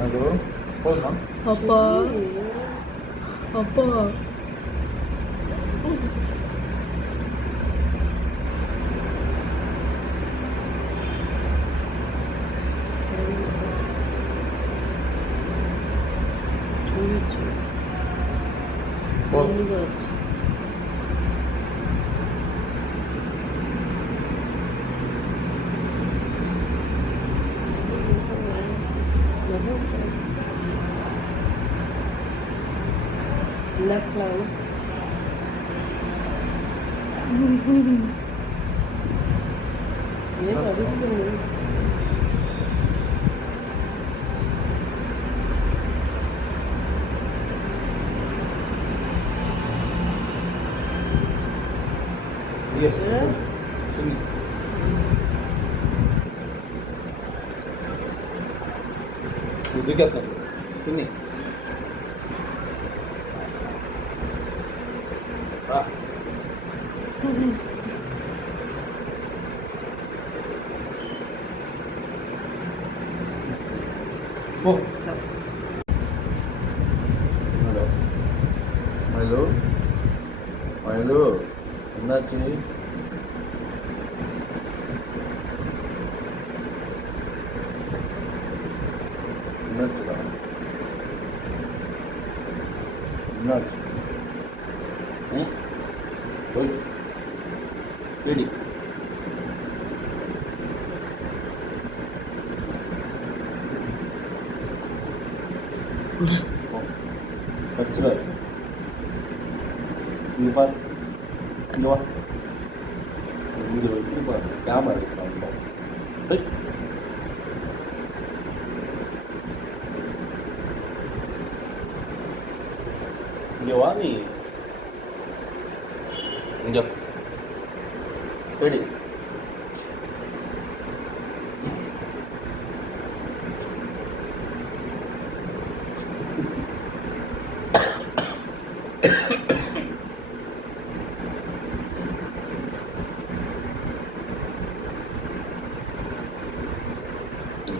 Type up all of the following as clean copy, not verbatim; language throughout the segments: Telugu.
ஹலோ போதுமா? அப்பா அப்பா Yes. Itu kata ini. Ah. Oh. Halo. Halo. என்னாச்சு? என்னாச்சுடா? என்னாச்சு? போய் ரெடி. கச்சுடா. இங்க பாரு. இங்க வா. இங்க வைத்து பாரு. கேமரா இருக்கு. டேய். இங்க வா நீ. இங்க. ரெடி.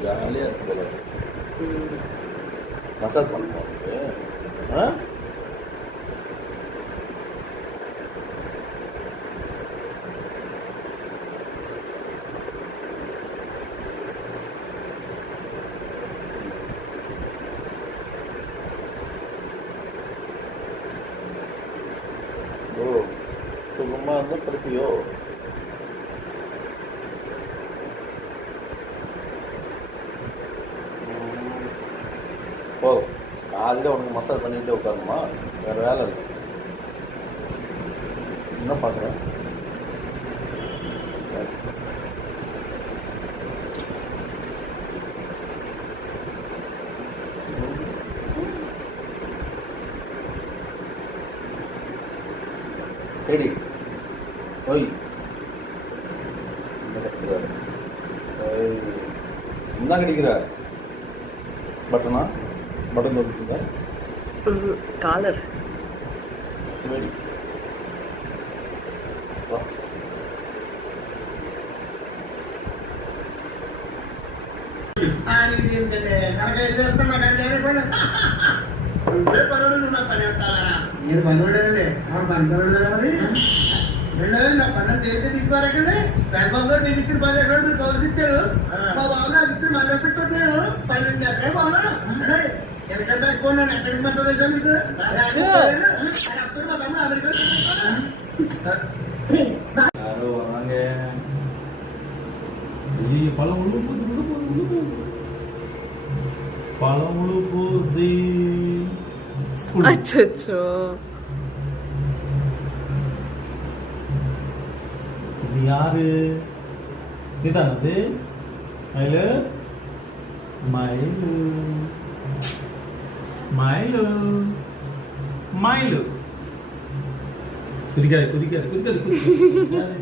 ஜாலியாக இருக்கு போல. மசாஜ் பண்ணுவோம் ஆ ஓ சுகமாக இருந்தால் படுப்பியோ? போதும். காலையில் உனக்கு மசாஜ் பண்ணிட்டு உட்காருமா? வேறு வேலை இல்லை. என்ன பார்க்குறேன்? ரெடி. ஓய் என்ன கற்றுக்கிறாரு? என்ன கிடைக்கிறார்? பட்டனா? பட்டன் போட்டுருங்க. காலர். ரெடி. வா. మీరు పనులేదండి పనుకోండి నా పనులు తేలిక తీసుకోవాలండి బ్యాంకాక్లో నేను ఇచ్చిన 10 ఎకరాలు మీరు కౌలు ఇచ్చారు. మా బాబు నాకు ఇచ్చిన మళ్ళీ పెట్టుకుంటున్నాను 12 ఎకరాలు బాగున్నాను. ఎందుకంటే వేసుకోండి ఎక్కడికి మా ప్రదేశం మీకు మా తమ్ముడు అమెరికా யாரோ வராங்க. ஐயோ பழம் உள்ள போகுது. பழம் உள்ள போகுது. அச்சோ இது யாரு? இதுதானது? மயிலு மயிலு மயிலு மயிலு. குதிக்காது குதிக்காது குதிக்காது குதிக்காது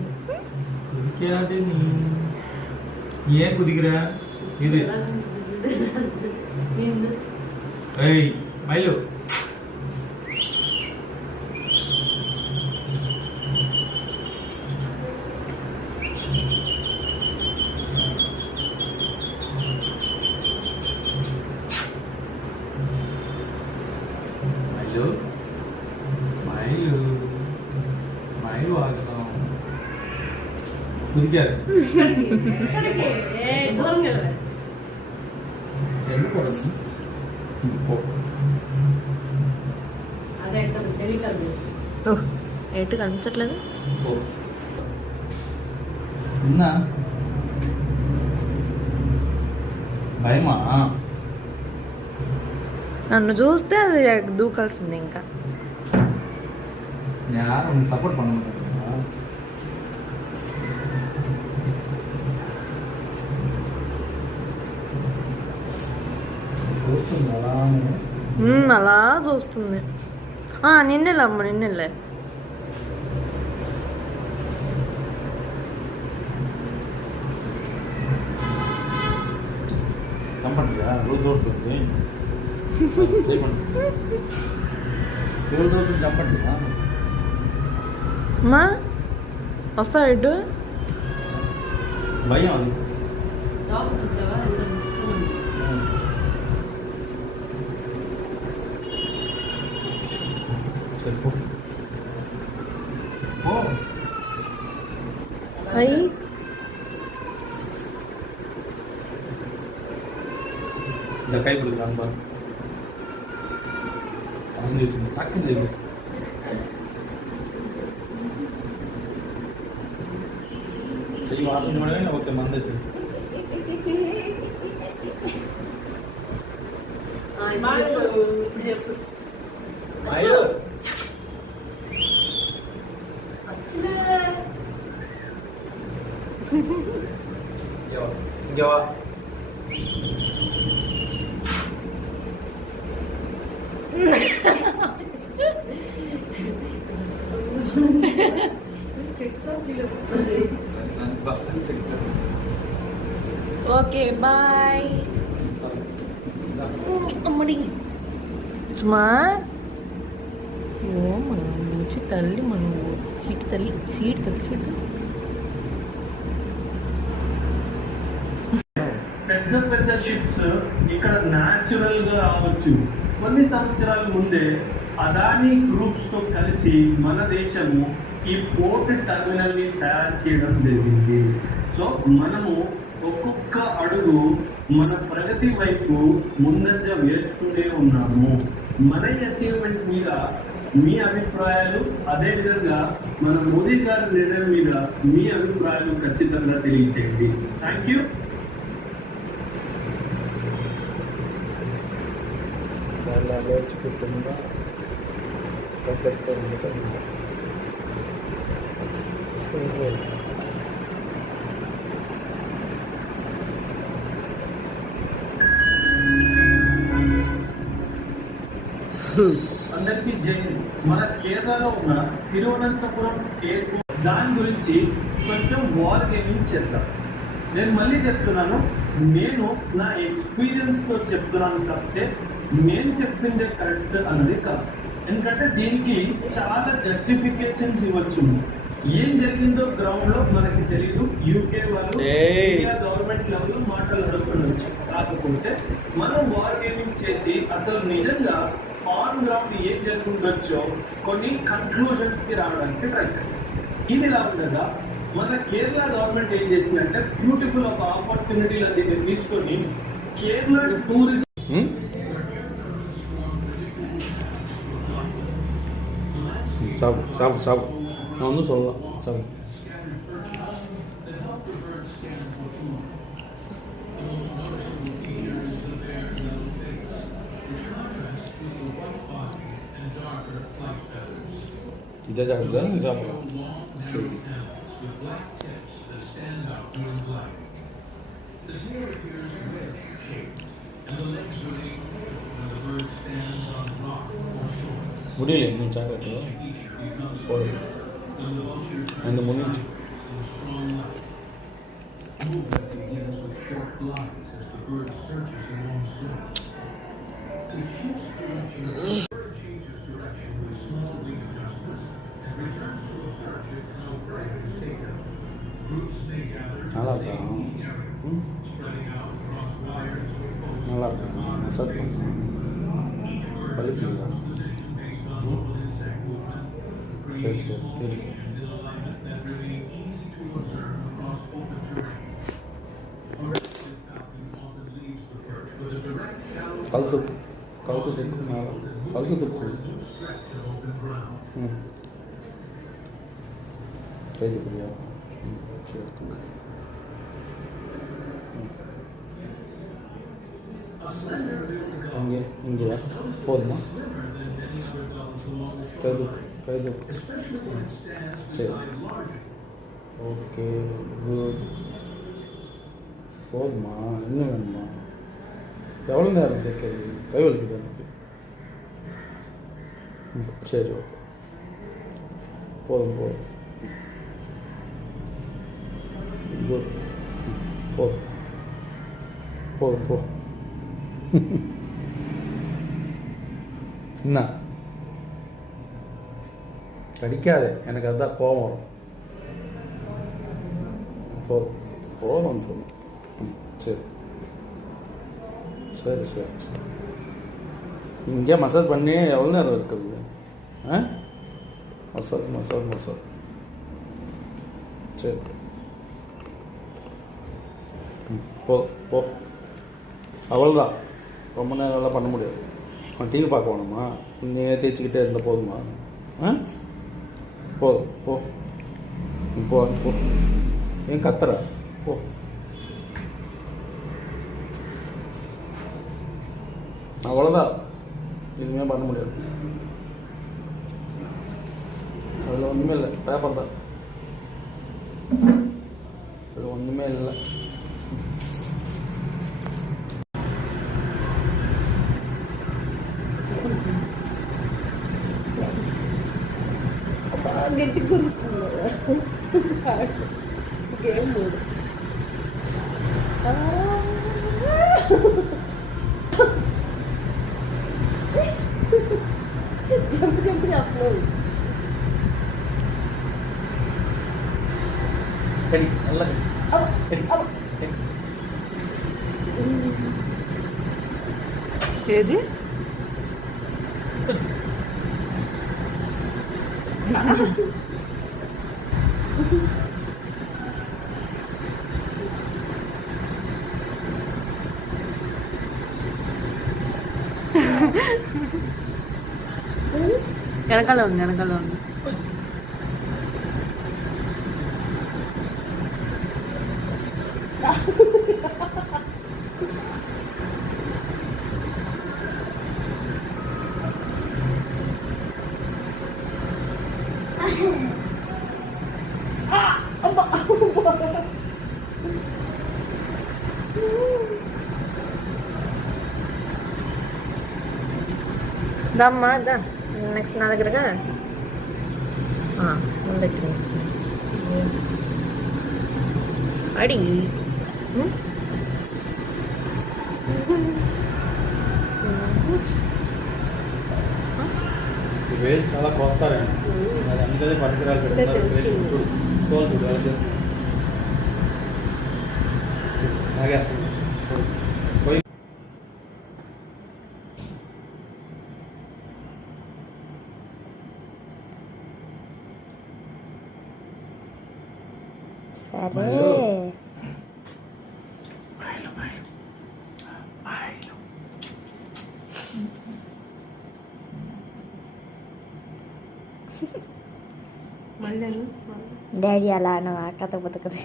குதிக்காது. நீ ஏன் குதிக்கிற? இது ஏய் மயிலு ఇంకే ఎటు కనిపించట్లేదు. ఉందా భయమా? నన్ను చూస్తే అది దూకాల్సింది. ఇంకా సపోర్ట్ பண்ண అలా చూస్తుంది. నిన్నెలే అమ్మ, నిన్నెలే. చంపండిగా రోజు దొరుకుతుంది. రోజు రోజు చంపండిగా. అమ్మా వస్తావా ఇటు? భయం అది. అయ్యి కై పడుతుంది చూసింది టక్కుని తెలియదు. చెయ్యి వాడుతుంది మేడం. ఓకే మంది వచ్చింది. ఇంకెవా ఓకే బాయ్. అమ్మడి సుమా ఓ మన నుంచి తల్లి, మన చీటి తల్లి, చీటి తల్లి, చీటి తల్లి. పెద్ద పెద్ద షిప్స్ ఇక్కడ న్యాచురల్ గా రావచ్చు. కొన్ని సంవత్సరాల ముందే అదానీ గ్రూప్స్ తో కలిసి మన దేశము ఈ పోర్ట్ టర్మినల్ ని తయారు చేయడం జరిగింది. సో మనము ఒక్కొక్క అడుగు మన ప్రగతి వైపు ముందంజ వేస్తూనే ఉన్నాము. మన అచీవ్మెంట్ మీద మీ అభిప్రాయాలు, అదేవిధంగా మన మోదీ గారి నిర్ణయం మీద మీ అభిప్రాయాలు ఖచ్చితంగా తెలియచేయండి. Thank you. అందరికీ జై. మన కేరళలో ఉన్న తిరువనంతపురం ఎయిర్పోర్ట్ దాని గురించి కొంచెం వార్ గేమింగ్ చేద్దాం. నేను మళ్ళీ చెప్తున్నాను, నేను నా ఎక్స్పీరియన్స్ తో చెప్తున్నాను తప్పితే నేను చెప్పిందే కరెక్ట్ అన్నది కాదు. ఎందుకంటే దీనికి చాలా జస్టిఫికేషన్స్ ఇవ్వచ్చు. ఏం జరిగిందో గ్రౌండ్ లో మనకి తెలియదు. యూకే వాళ్ళు ఇండియా గవర్నమెంట్ లెవెల్ మాటలు నడుస్తుండొచ్చు. కాకపోతే మనం వార్ గేమింగ్ చేసి అసలు నిజంగా ఆన్ గ్రౌండ్ ఏం జరుగుతుండొచ్చో కొన్ని కన్క్లూజన్స్ కి రావడానికి ట్రై చేస్తాం. ఇది ఇలా ఉండగా మన కేరళ గవర్నమెంట్ ఏం చేసిందంటే బ్యూటిఫుల్ ఒక ఆపర్చునిటీలు అది తీసుకొని కేరళ టూరిజం సాగు అవును సాగు. ఇదే జరుగుతుందా నిజాంలో? முடியல இன்னும் சாக்லேட்டில் அந்த முடிஞ்சு நல்லா இருக்கா? நல்லா இருக்கா? மசாஜ் பண்ண பழிக்கிறீங்களா? சரி சரி కలుతు కలుతు తిప్పు కలుతు తిప్పు ఐదు ప్రియా ఇంకే పోదుమా కైదు కైదు ఓకే గుడ్ போதுமா இன்னும் வேணுமா எவ்வளோ நேரம் தைக்கிறது கை வலிக்குது எனக்கு சரி ஓகே போதும் போதும் குட் போதும் போதும் போ என்ன கடிக்காதே எனக்கு அதுதான் கோபம் வரும் போதும் போதும் சொல்லணும் சரி சரி சரி சரி இங்கே மசாஜ் பண்ணி எவ்வளோ நேரம் இருக்குது ஆ மசாஜ் மசாஜ் மசாஜ் சரி போ போ அவ்வளோதான் ரொம்ப நேரம்லாம் பண்ண முடியாது டிவி பார்க்க வேணுமா நீங்கள் தேய்ச்சிக்கிட்டே இருந்தால் போதுமா ஆ போதும் போ போ போ ஏன் கத்துற போ அவ்வளோதான் எதுவுமே பண்ண முடியாது அதில் ஒன்றுமே இல்லை பேப்பர் தான் அதில் ஒன்றுமே இல்லை గట్టి కొనుక్కున్నారు గేమ్ మూడు జంపు జంపు చేస్తున్నావు ఏది వెనకాల ఉంది వెనకాల ఉంది దమ్మా దా నెక్స్ట్ నా దగ్గరగా ముందెట్టు అడి వేలు చాలా కోస్తారండి అది అందుకనే పనికిరాలు పెడతారు తోలు చూడు ఆగేస్తుంది పోయి సరే డాడీ అలా అనవా కథ బతుకది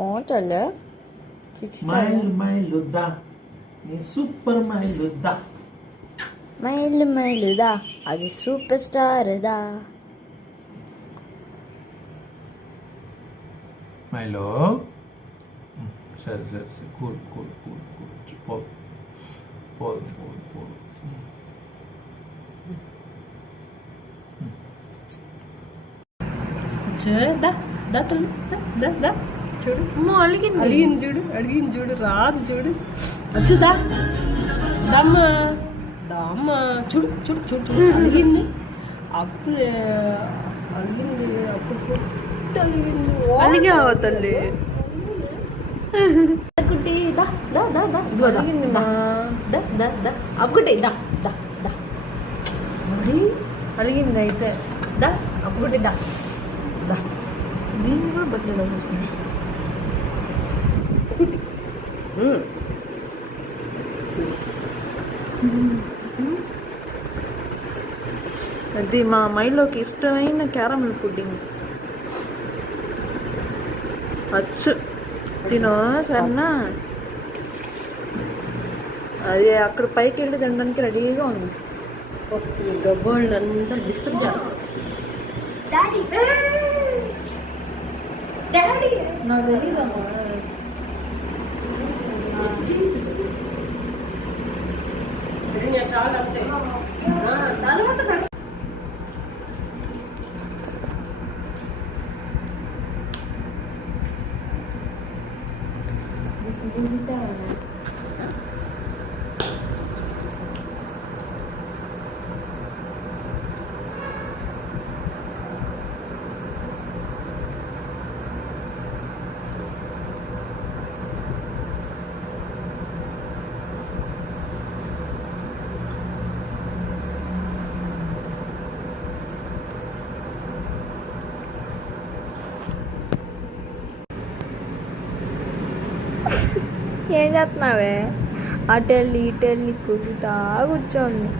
ఓటలే మైలుదా నీ సూపర్ మైలుదా మైలుదా అది సూపర్ స్టార్ దా మైలో సరే సరే సరే కూల్ కూల్ కూల్ కూల్ పోదు పోదు పోదు పోదు దా దా దా దా చూడు అమ్మో అలిగింది చూడు రాదు చూడు వచ్చుదా దమ్మ దమ్మ చూడు అలిగింది అప్పుడు అలిగింది అప్పుడు అలిగావా తల్లి కుట్టి దా దా దా దా అలిగింది మా దా దా దా అప్పుకుట్టి దా దా దా మరి అలిగింది అయితే దా అప్పుకుట్టి దా దా దీన్ని కూడా బతిలో చూసింది అది మా మైలోకి ఇష్టమైన క్యారమిల్ పుడ్డింగ్ అచ్చు తినో సరేనా అది అక్కడ పైకి వెళ్ళి తినడానికి రెడీగా ఉంది ఈ గబ్బోళ్ళు అంతా డిస్టర్బ్ చేస్తారు నాకు తెలియదమ్మా చాలా అంతే తర్వాత ఏం చేస్తున్నావే అటెళ్ళి ఇటెళ్ళి కుదుతా కూర్చోండి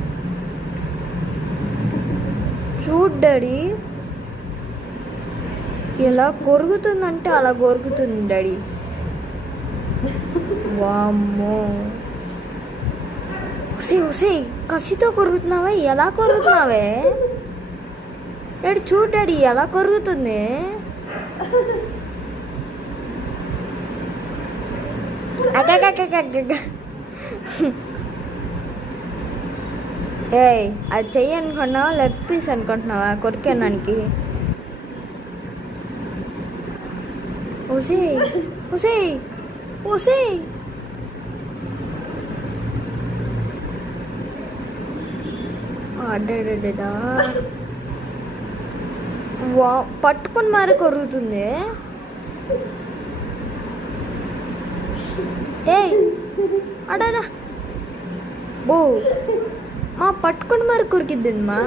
చూడు డాడీ ఇలా కొరుకుతుందంటే అలా కొరుకుతుంది డాడీ వామ్మో ఉసే కసితో కొరుకుతున్నావే ఎలా కొరుకుతున్నావే డాడీ చూడు డాడీ ఎలా కొరుకుతుంది ఏయ్ అది చెయ్యి అనుకున్నావా లెగ్ పీస్ అనుకుంటున్నావా కొరికేనానికి ఓసే అడ్డా వా పట్టుకుని మరి కొరుగుతుంది ఏయ్ అడారా బో మా పట్టుకుని మరి కొరికిద్ది మా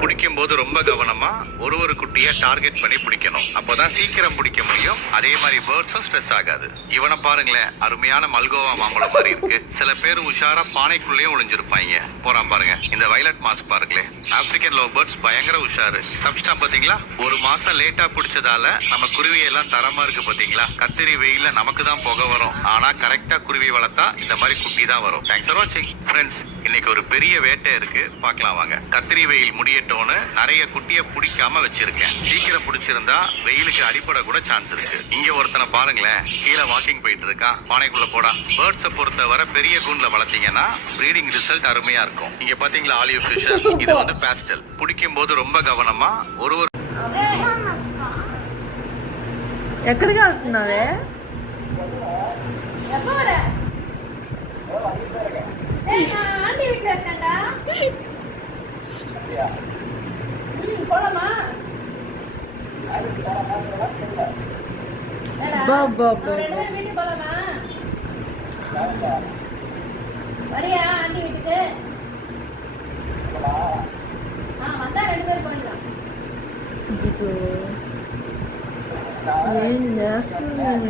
பிடிக்கும் போது ரொம்ப கவனமா ஒரு குட்டியை டார்கெட் பண்ணி பிடிக்கணும். அப்போதான் சீக்கிரம் பிடிக்க முடியும். அதே மாதிரி பேர்ட்ஸும் ஸ்ட்ரெஸ் ஆகாது. இவனை பாருங்களேன், அருமையான மல்கோவா மாம்பழம் மாதிரி இருக்கு. சில பேர் உஷாரா பானைக்குள்ளேயும் ஒளிஞ்சிருப்பாங்க. போறான் பாருங்க, இந்த வயலட் மாஸ்க் பாருங்களேன். ஆப்பிரிக்கன் லவ் பேர்ட்ஸ் பயங்கர உஷாரு. தப்பிச்சிட்டான் பாத்தீங்களா? ஒரு மாசம் லேட்டா பிடிச்சதால நம்ம குருவி எல்லாம் தரமா இருக்கு பாத்தீங்களா? கத்திரி வெயில நமக்கு தான் புகை வரும். ஆனா கரெக்டா குருவி வளர்த்தா இந்த மாதிரி குட்டி தான் வரும். தேங்க்ஸ் ஃபார் வாட்சிங் ஃப்ரெண்ட்ஸ். இன்னைக்கு ஒரு பெரிய வேட்டை இருக்கு, பார்க்கலாம் வாங்க. கத்திரி வெயில் முடியட்டோன்னு நிறைய குட்டியை பிடிக்காம வச்சிருக்கேன். சீக்கிரம் பிடிச்சிருந்தா வெயிலுக்கு அடிப்பட கூட சான்ஸ் இருக்கு. இங்க ஒருத்தனை பாருங்களேன், கீழே வாக்கிங் போயிட்டு இருக்கான். பானைக்குள்ள போடா. பேர்ட்ஸை பொறுத்தவரை பெரிய கூண்டுல வளர்த்தீங்கன்னா ப்ரீடிங் ரிசல்ட் அருமையா இருக்கும். இங்க பாத்தீங்களா ஆலிவ் ஃபிஷஸ், இது வந்து பாஸ்டல். பிடிக்கும் போது ரொம்ப கவனமா ஒரு ఎక్కడికి వెళ్తున్నావే? ఏం చేస్తున్నాను?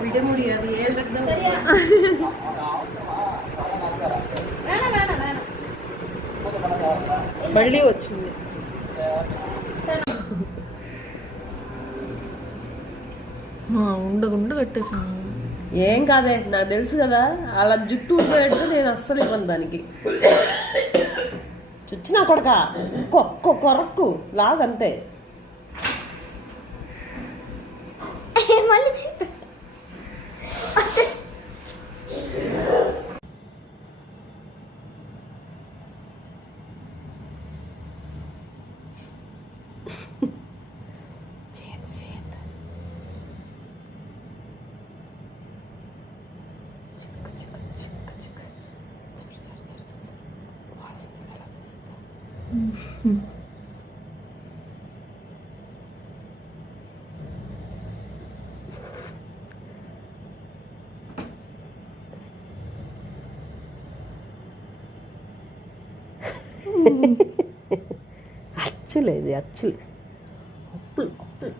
விட முடியாது. 7:30 మళ్ళీ వచ్చింది. ఉండు కట్టేసాను. ఏం కాదే, నాకు తెలుసు కదా. అలా జుట్టు ఊడిపోయేట్టు నేను అస్సలు ఇవ్వను దానికి. చుచ్చినా కొడక కొరక్కు లాగంతే. మళ్ళీ అచ్చులేదు, అచ్చులు, అప్పులు అప్పులు.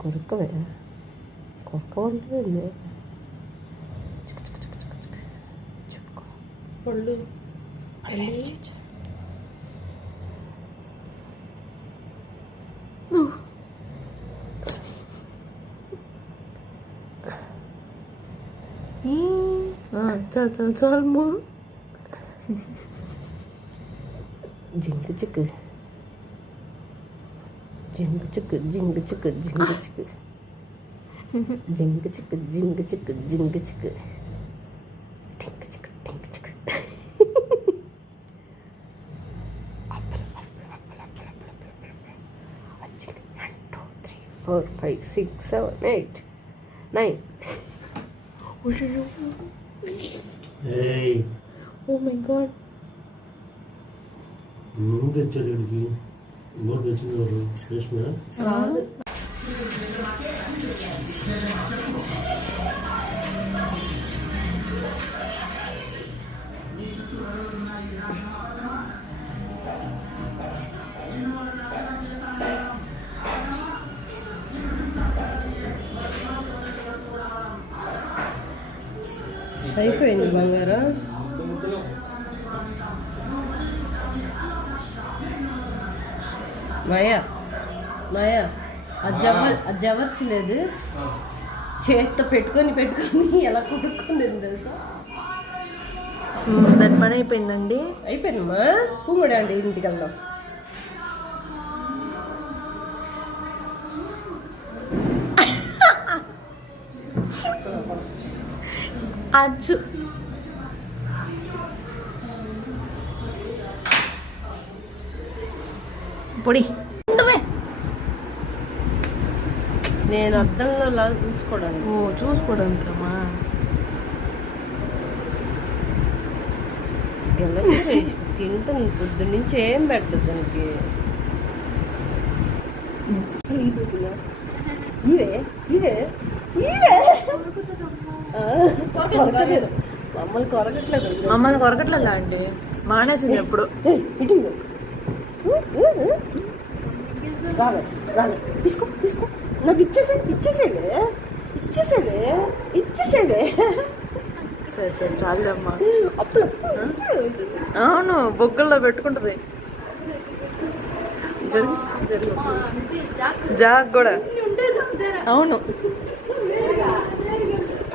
కొరకవే, కొరకవంటుంది. పళ్ళు చాలమ్మా. జింగు చిక్కు జింగు చిక్కు జింగు చిక్కు జింగు చిక్కు జింగు చిక్కు జింగు చిక్కు జింగు చిక్కు టింగు చిక్కు టింగు చిక్కు. 1 2 3 4 5 6 7 8 9. Oh my god. నువ్వు తెచ్చారు ఇక్కడికి, ఇంకోటి తెచ్చింది ఎవరు? రేష్మ రాదు. అయిపోయింది బంగారం. మాయా మాయా అది జవర్స్ లేదు, చేత్తో పెట్టుకొని ఎలా కొడుకుంది తెలుసా. దాని పని అయిపోయిందండి. అయిపోయిందమ్మా, పువ్వుడే అండి, ఇంటికి వెళ్దాం. అచ్చు పొడి నేను అద్దంలో లాగా చూసుకోవడానికి. చూసుకోవడానికమ్మా. గెలకి తింటుంది, పొద్దు నుంచి ఏం పెట్టదు దానికి. ఇవే ఇవే ఇవే మమ్మల్ని కొరగట్లేదు. మమ్మల్ని కొరకట్లేదా అండి? మానేసింది ఎప్పుడు. తీసుకో తీసుకో, నాకు ఇచ్చేసేవే. సరే సరే చాలేమ్మా. అప్పుడు అవును, బొగ్గల్లో పెట్టుకుంటుంది. జాగ్ కూడా. అవును.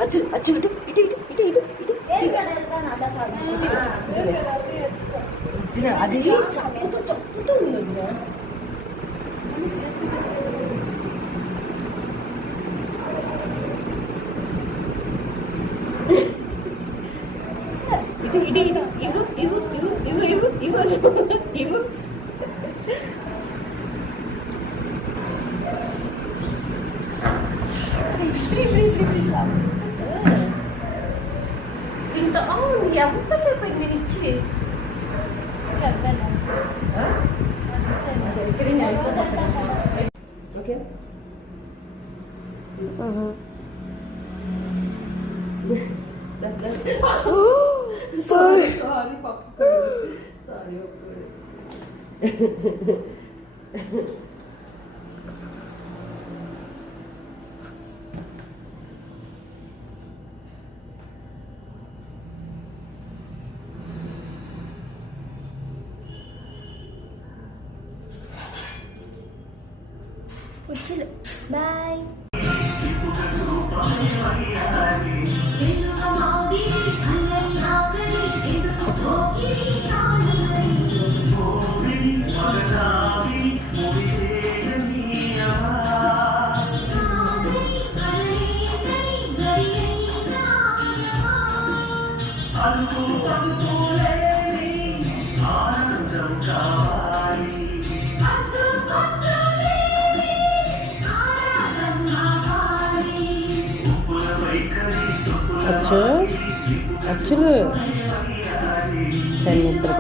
అచ్చు అచ్చు ఇటు ఇటు ఇటు ఇటు ఇటు అది చప్పుతూ ఉంది. ఇటు ఇటు ఇటు ఇవ్వు ఇవ్వు ఇవ్వు ఇవ్వు ఇవ్వు ఇవ్వు ఇవ్వు. ఇంత అవును, ఎంతసేపు అయింది నేను ఇచ్చి. ఓకే సారీ పప్పు, సారీ. అచ్చు అచ్చులు చనిద్ర